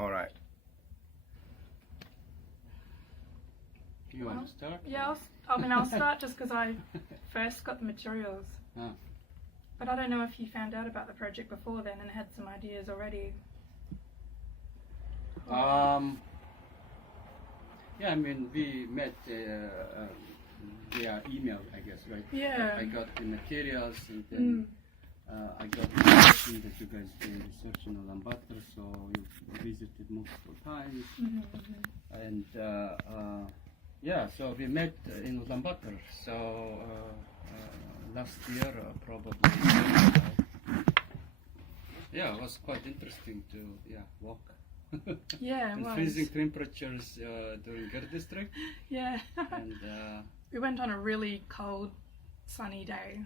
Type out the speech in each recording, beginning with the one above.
All right. You want to start? Yeah, I'll start just because I first got the materials. Ah. But I don't know if you found out about the project before then and had some ideas already. Yeah, I mean, we met via email, I guess, right? Yeah. I got the materials, and then I got the impression that you guys did research in Ulaanbaatar, so you visited multiple times. And yeah, so we met in Ulaanbaatar. So last year, probably. Yeah, it was quite interesting to walk. Yeah, it and was. freezing temperatures during Gir district. Yeah. And we went on a really cold, sunny day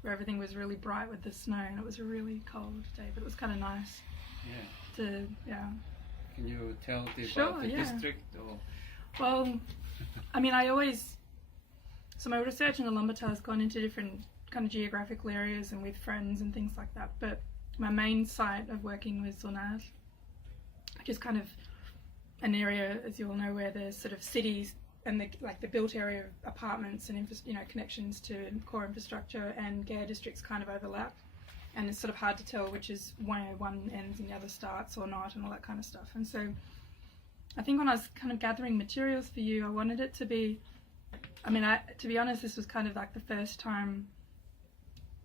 where everything was really bright with the snow, and it was a really cold day, but it was kind of nice. Yeah. Can you tell about the district? Or? Well, I mean, so my research in Ulaanbaatar has gone into different kind of geographical areas and with friends and things like that, but my main site of working was Zunaj, which is kind of an area, as you all know, where there's sort of cities and the built area of apartments and connections to core infrastructure, and Gare districts kind of overlap, and it's sort of hard to tell which is where one ends and the other starts or not, and all that kind of stuff. And so I think when I was kind of gathering materials for you, I wanted it to be, to be honest, this was kind of like the first time.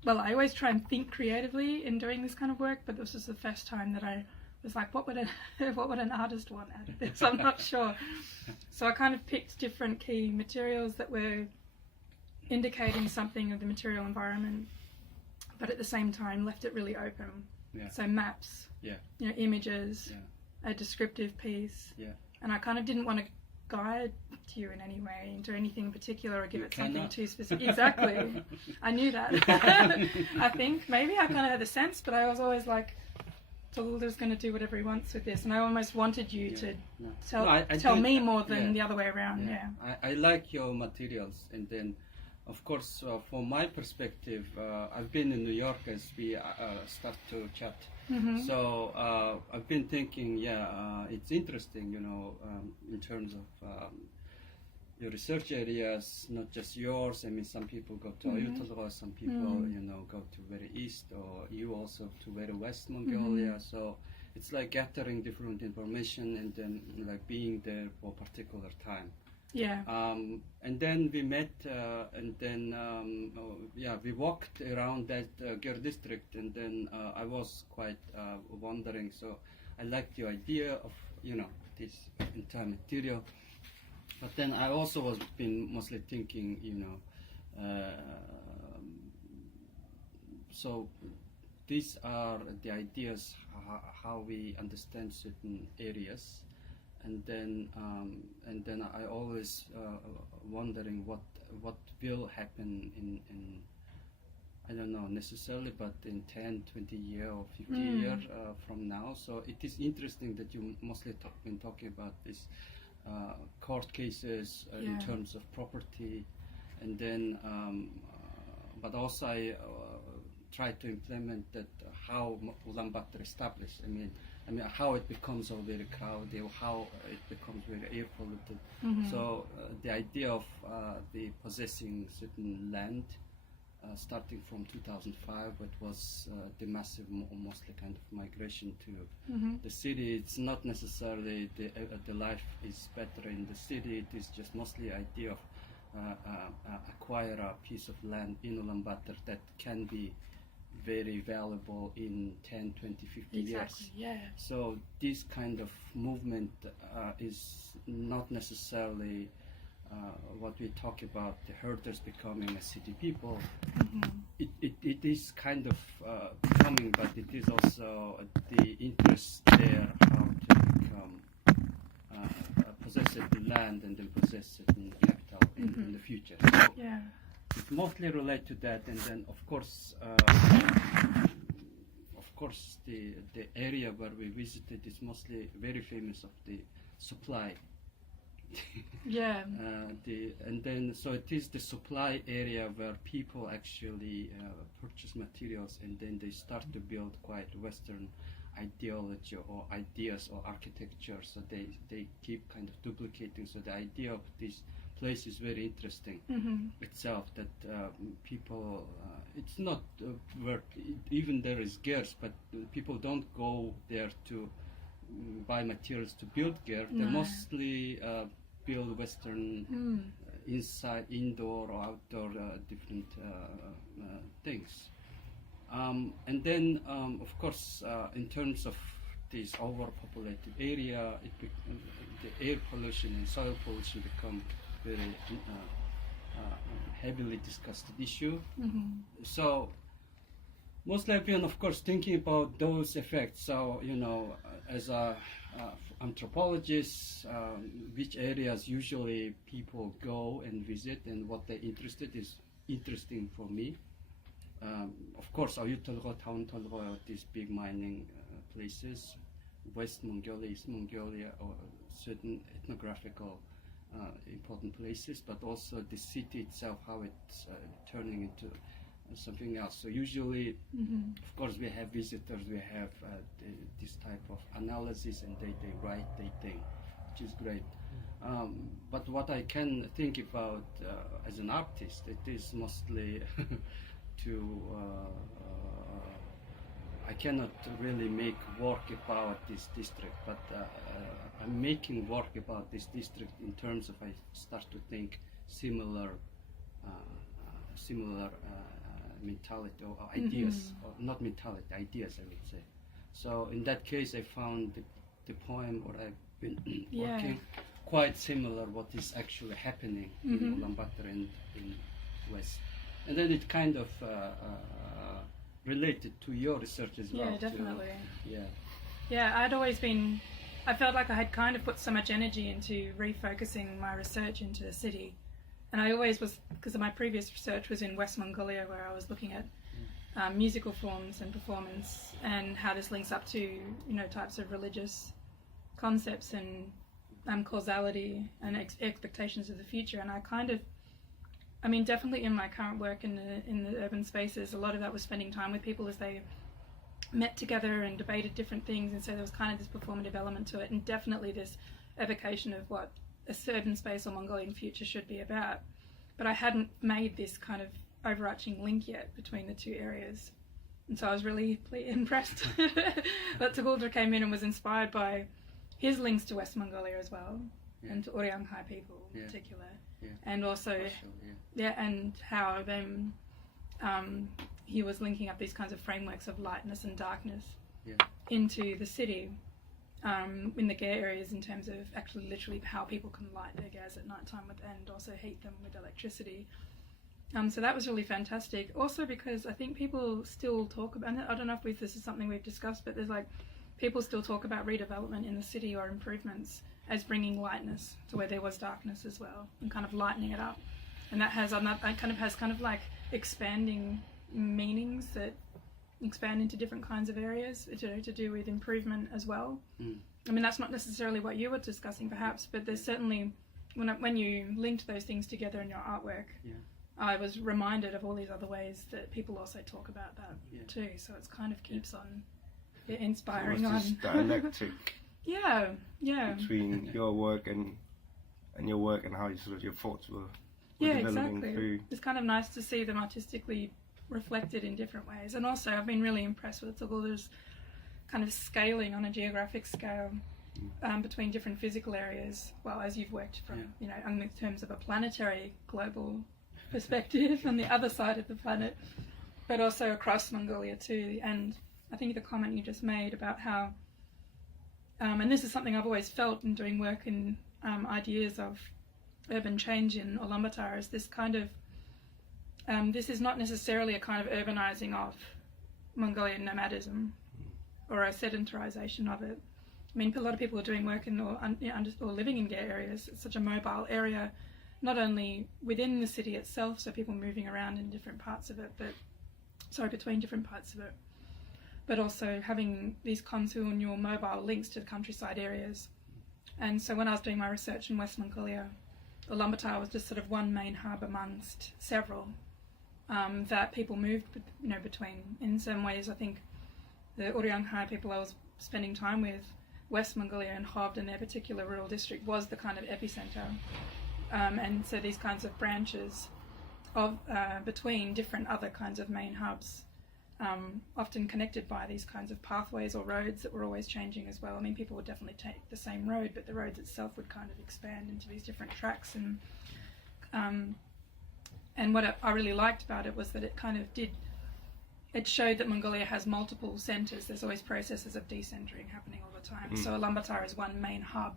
Well, I always try and think creatively in doing this kind of work, but this was the first time that I was like, what would an artist want out of this? I'm not sure. So I kind of picked different key materials that were indicating something of the material environment, but at the same time left it really open. Yeah. So maps, images, a descriptive piece, and I kind of didn't want to guide you in any way into anything particular or give it something too specific. Exactly. I knew that. I think maybe I kind of had the sense, but I was always like, Tuglordar's going to do whatever he wants with this, and I almost wanted you to tell me more than the other way around. I like your materials, and then of course from my perspective, I've been in New York as we start to chat. So I've been thinking, it's interesting, in terms of your research areas, not just yours. I mean, some people go to Ayutthaya, some people, go to very east, or you also to very west Mongolia. So it's like gathering different information and then like being there for a particular time. Yeah. And then we met, and then we walked around that Gir district, and then I was quite wondering. So I liked the idea of this entire material, but then I also was been mostly thinking, so these are the ideas how we understand certain areas. And then I always wondering what will happen in I don't know necessarily, but in 10, 20 years or 50 years from now. So it is interesting that you mostly been talking about this court cases in terms of property, and then but also I try to implement that how Ulaanbaatar established. I mean how it becomes all very crowded, how it becomes very air polluted. So the idea of the possessing certain land, starting from 2005, it was the massive, mostly kind of migration to the city. It's not necessarily the life is better in the city. It is just mostly idea of acquire a piece of land in Ulaanbaatar that can be very valuable in 10, 20, 50 years. Yeah. So this kind of movement is not necessarily what we talk about, the herders becoming a city people. It is kind of becoming, but it is also the interest there how to become possess certain land and then possess certain capital in the future. So it mostly relate to that, and then of course the area where we visited is mostly very famous of the supply. And then so it is the supply area where people actually purchase materials, and then they start to build quite Western ideology or ideas or architecture, so they keep kind of duplicating. So the idea of this place is very interesting itself, that people, it's not where even there is gears, but people don't go there to buy materials to build gear. They mostly build Western inside, indoor or outdoor different things. And then, of course, in terms of this overpopulated area, the air pollution and soil pollution become very heavily discussed issue. So mostly I've been, of course, thinking about those effects. So, you know, as a anthropologist, which areas usually people go and visit and what they're interested is interesting for me. Of course, Oyu-Tolgoi, Town-Tolgoi, these big mining places, West Mongolia, East Mongolia, or certain ethnographical important places, but also the city itself, how it's turning into something else. So usually, of course, we have visitors, we have this type of analysis, and they write, they think, which is great. But what I can think about as an artist, it is mostly I cannot really make work about this district, but I'm making work about this district in terms of I start to think similar mentality or ideas, or not mentality, ideas, I would say. So in that case, I found the poem what I've been working quite similar what is actually happening in Ulaanbaatar and in West. And then it kind of related to your research as well. Yeah, definitely. Yeah. Yeah, I felt like I had kind of put so much energy into refocusing my research into the city. And I always was, because my previous research was in West Mongolia, where I was looking at musical forms and performance and how this links up to, you know, types of religious concepts and causality and expectations of the future. And I mean, definitely in my current work in the urban spaces, a lot of that was spending time with people as they met together and debated different things, and so there was kind of this performative element to it, and definitely this evocation of what a urban space or Mongolian future should be about. But I hadn't made this kind of overarching link yet between the two areas, and so I was really impressed that Tuglordur came in and was inspired by his links to West Mongolia as well, and to Urianghai people in particular. And also, and how then he was linking up these kinds of frameworks of lightness and darkness into the city in the gear areas, in terms of actually literally how people can light their gears at night time and also heat them with electricity. So that was really fantastic. Also because I think people still talk about, I don't know if this is something we've discussed, but there's like, people still talk about redevelopment in the city or improvements as bringing lightness to where there was darkness as well, and kind of lightening it up. And that has like expanding meanings that expand into different kinds of areas to do with improvement as well. I mean, that's not necessarily what you were discussing perhaps, but there's certainly, when you linked those things together in your artwork, I was reminded of all these other ways that people also talk about that too. So it's kind of keeps on inspiring on. This dialectic. Between your work and your work, and how your thoughts were developing through. It's kind of nice to see them artistically reflected in different ways. And also I've been really impressed with Tuglordur's kind of scaling on a geographic scale between different physical areas. Well, as you've worked from, you know, in terms of a planetary global perspective on the other side of the planet, but also across Mongolia too. And I think the comment you just made about how and this is something I've always felt in doing work in ideas of urban change in Ulaanbaatar, is this kind of, this is not necessarily a kind of urbanizing of Mongolian nomadism or a sedentarization of it. I mean, a lot of people are doing work in or living in gear areas. It's such a mobile area, not only within the city itself, so people moving around in different parts of it, between different parts of it, but also having these continual mobile links to the countryside areas. And so when I was doing my research in West Mongolia, Ulaanbaatar was just sort of one main hub amongst several that people moved, between. In some ways, I think the Urianghai people I was spending time with, West Mongolia and Hovd and their particular rural district was the kind of epicenter. And so these kinds of branches of between different other kinds of main hubs, often connected by these kinds of pathways or roads that were always changing as well. I mean, people would definitely take the same road, but the roads itself would kind of expand into these different tracks. And what I really liked about it was that it kind of it showed that Mongolia has multiple centres. There's always processes of decentering happening all the time. So Ulaanbaatar is one main hub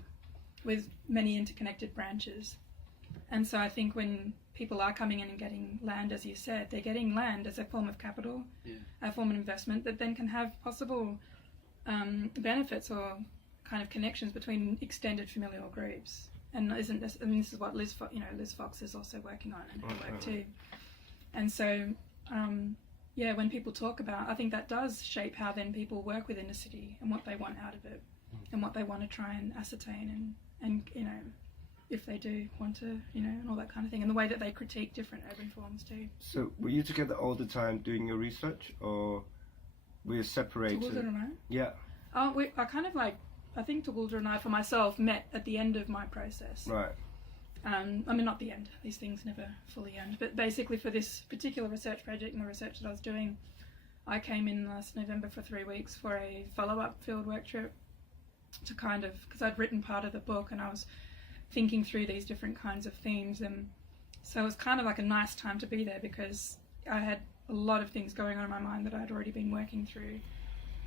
with many interconnected branches. And so I think when people are coming in and getting land, as you said, they're getting land as a form of capital, a form of investment that then can have possible benefits or kind of connections between extended familial groups. And this is what Liz Fox is also working on in her work too. And so, when people talk about, I think that does shape how then people work within a city and what they want out of it and what they want to try and ascertain and if they do want to, and all that kind of thing, and the way that they critique different urban forms too. So were you together all the time doing your research, or were you separated? Tuglordur and I? Yeah. I think Tuglordur and I, for myself, met at the end of my process. Right. I mean, not the end. These things never fully end. But basically for this particular research project and the research that I was doing, I came in last November for 3 weeks for a follow-up field work trip to because I'd written part of the book and I was thinking through these different kinds of themes, and so it was kind of like a nice time to be there because I had a lot of things going on in my mind that I'd already been working through,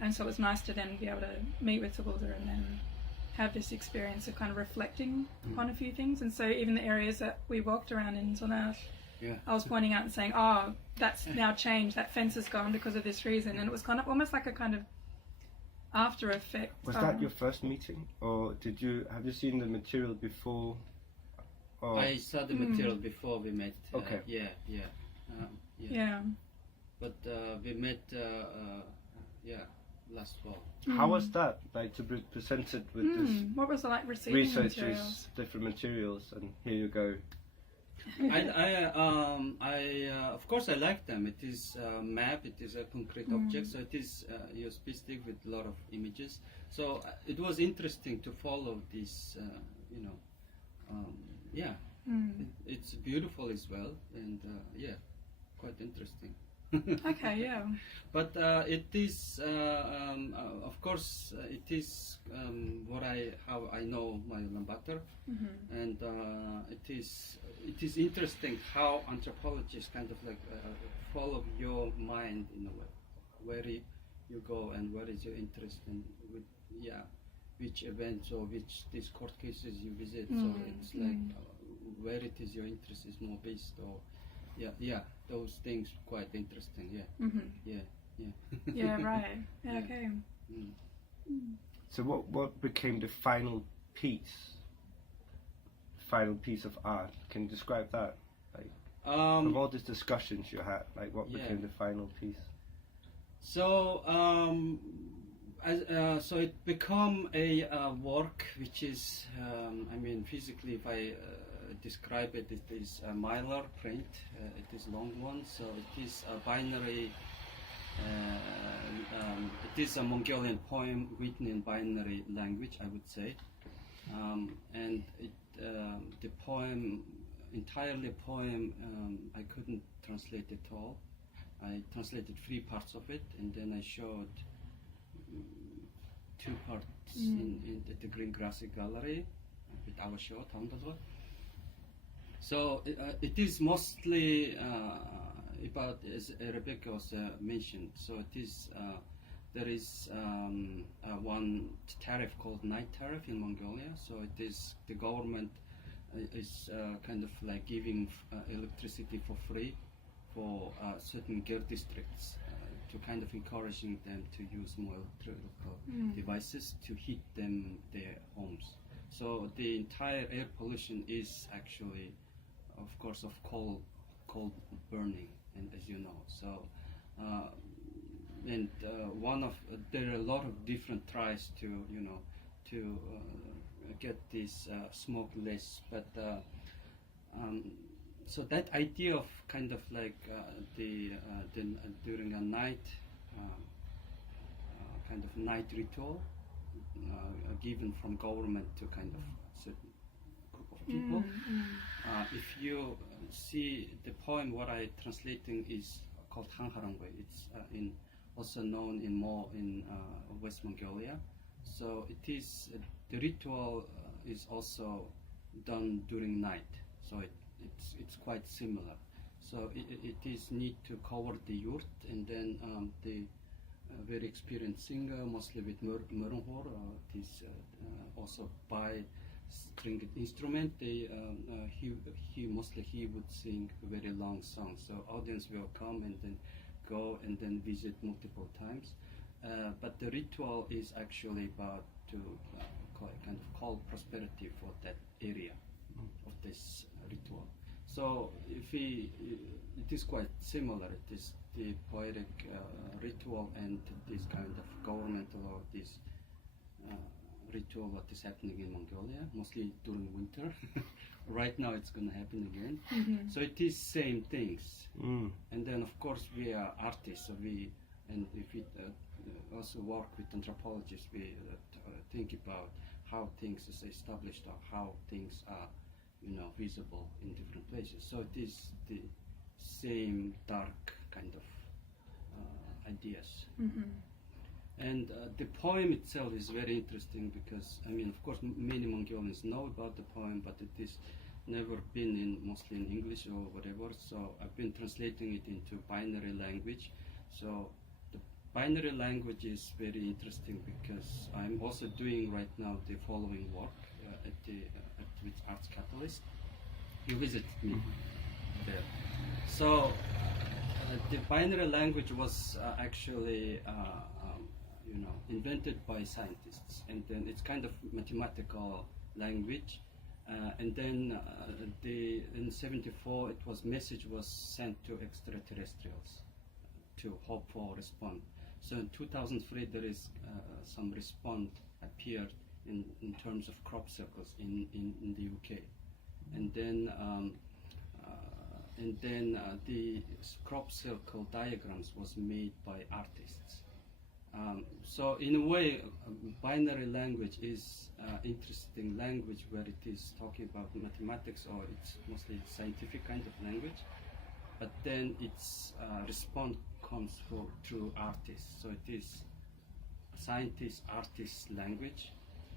and so it was nice to then be able to meet with Tuglordur and then have this experience of kind of reflecting upon a few things. And so even the areas that we walked around in Zonal, I was pointing out and saying, oh, that's now changed, that fence is gone because of this reason, and it was kind of almost like a kind of after effect. Was that your first meeting, or have you seen the material before? Or? I saw the material before we met. Okay. But we met last fall. How was that, like, to be presented with this? What was it like receiving researchers, materials? different materials, and here you go. Of course I like them. It is a map, it is a concrete object, so it is USB-stick with a lot of images. So it was interesting to follow this, it's beautiful as well, and quite interesting. Okay, yeah. But it is, of course, it is how I know my Ulaanbaatar, and it is interesting how anthropologists kind of like follow your mind in a way, where you go and where is your interest in which events or which these court cases you visit. So it's like where it is your interest is more based, or those things quite interesting. Yeah, right. Yeah, okay. So what became the final piece of art? Can you describe that? Like, from all these discussions you had, like, what became the final piece? So so it become a work which is, physically, if I describe it, it is a mylar print. It is long one, so it is a binary. It is a Mongolian poem written in binary language, I would say, and the poem, entirely poem, I couldn't translate it all. I translated 3 parts of it, and then I showed 2 parts in the Green Grassy Gallery with our show, Tangdazwa. So it is mostly about, as Rebecca was mentioned, so it is, there is one tariff called night tariff in Mongolia, so it is, the government is kind of like giving electricity for free for certain Ger districts, to kind of encouraging them to use more electrical devices to heat their homes. So the entire air pollution is actually, of course, of coal burning, and as you know. So there are a lot of different tries to get this smoke less, but so that idea of kind of like during a night kind of night ritual given from government to kind of certain group of people. If you see the poem, what I translating is called Hangharangwe. It's also known in West Mongolia. So it is the ritual is also done during night. So it's quite similar. So it is need to cover the yurt, and then the very experienced singer, mostly with murunghor, this also by stringed instrument. He would sing a very long song. So audience will come and then go and then visit multiple times. But the ritual is actually about to kind of call prosperity for that area of this ritual. So it is quite similar. It is the poetic ritual and this kind of governmental or this ritual what is happening in Mongolia, mostly during winter. Right now it's going to happen again. So it is same things. And then of course we are artists, so and if we also work with anthropologists, we think about how things is established or how things are visible in different places. So it is the same dark kind of ideas. And the poem itself is very interesting because, of course, many Mongolians know about the poem, but it is never been mostly in English or whatever. So I've been translating it into binary language. So the binary language is very interesting because I'm also doing right now the following work with Arts Catalyst. You visit me there. So the binary language was actually invented by scientists, and then it's kind of mathematical language. And then in '74, message was sent to extraterrestrials to hope for response. So in 2003, there is some response appeared in terms of crop circles in the UK, and then the crop circle diagrams was made by artists. So in a way, binary language is interesting language where it is talking about mathematics, or it's mostly scientific kind of language, but then its response comes through artists. So it is scientist, artist language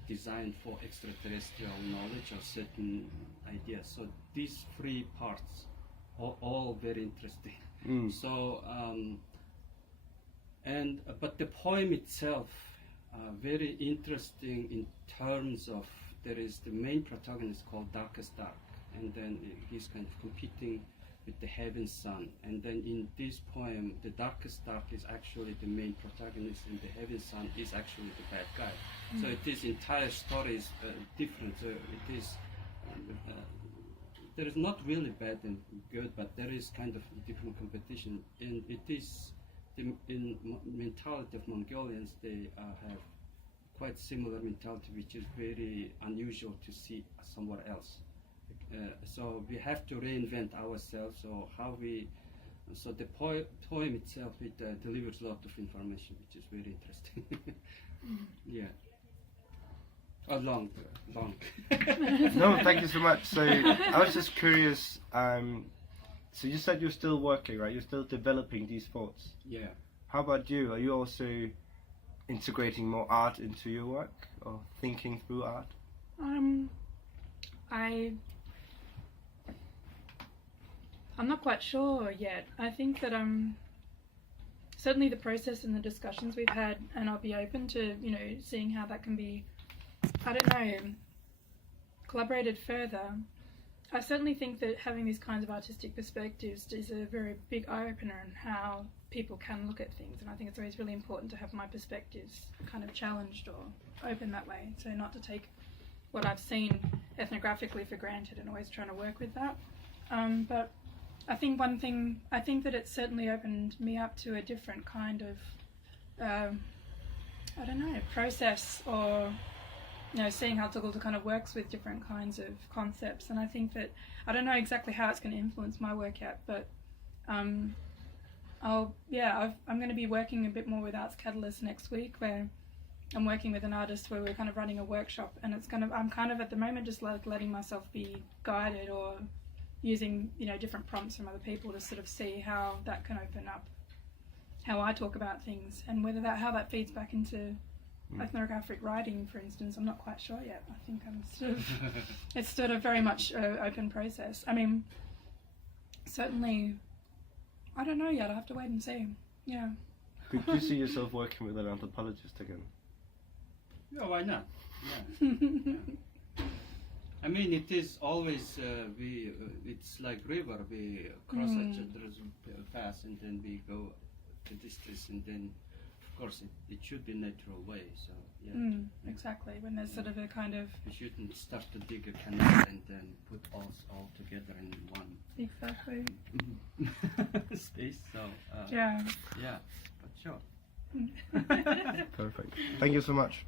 designed for extraterrestrial knowledge or certain ideas. So these three parts are all very interesting. So but the poem itself very interesting in terms of there is the main protagonist called Darkest Dark, and then he's kind of competing with the heaven sun, and then in this poem the Darkest Dark is actually the main protagonist and the heaven sun is actually the bad guy. So it is entire story is different. So it is there is not really bad and good, but there is kind of different competition, and it is in mentality of Mongolians, they have quite similar mentality, which is very unusual to see somewhere else. So we have to reinvent ourselves. So the poem itself, it delivers a lot of information, which is very interesting. Yeah. Oh, long. No, thank you so much. So I was just curious. So you said you're still working, right? You're still developing these thoughts. Yeah. How about you? Are you also integrating more art into your work, or thinking through art? I'm not quite sure yet. I think that certainly the process and the discussions we've had, and I'll be open to seeing how that can be, collaborated further. I certainly think that having these kinds of artistic perspectives is a very big eye-opener in how people can look at things, and I think it's always really important to have my perspectives kind of challenged or open that way, so not to take what I've seen ethnographically for granted and always trying to work with that. But I think that it's certainly opened me up to a different kind of, process, or seeing how Tuglordur kind of works with different kinds of concepts. And I think that I don't know exactly how it's going to influence my work yet, but I'm going to be working a bit more with Arts Catalyst next week, where I'm working with an artist where we're kind of running a workshop, and I'm kind of at the moment just like letting myself be guided or using, you know, different prompts from other people to sort of see how that can open up how I talk about things, and how that feeds back into ethnographic writing, for instance. I'm not quite sure yet. I think I'm sort of it's sort of very much an open process. I mean, certainly, I don't know yet. I have to wait and see. Yeah. Could you see yourself working with an anthropologist again? Yeah, why not? Yeah. I mean, it is always it's like river. We cross each other's paths, and then we go to distance, and then, of course, it should be natural way. So yeah. Exactly. When there's sort of a kind of we shouldn't start to dig a canal and then put us all together in one exactly space. So yeah, but sure. Perfect. Thank you so much.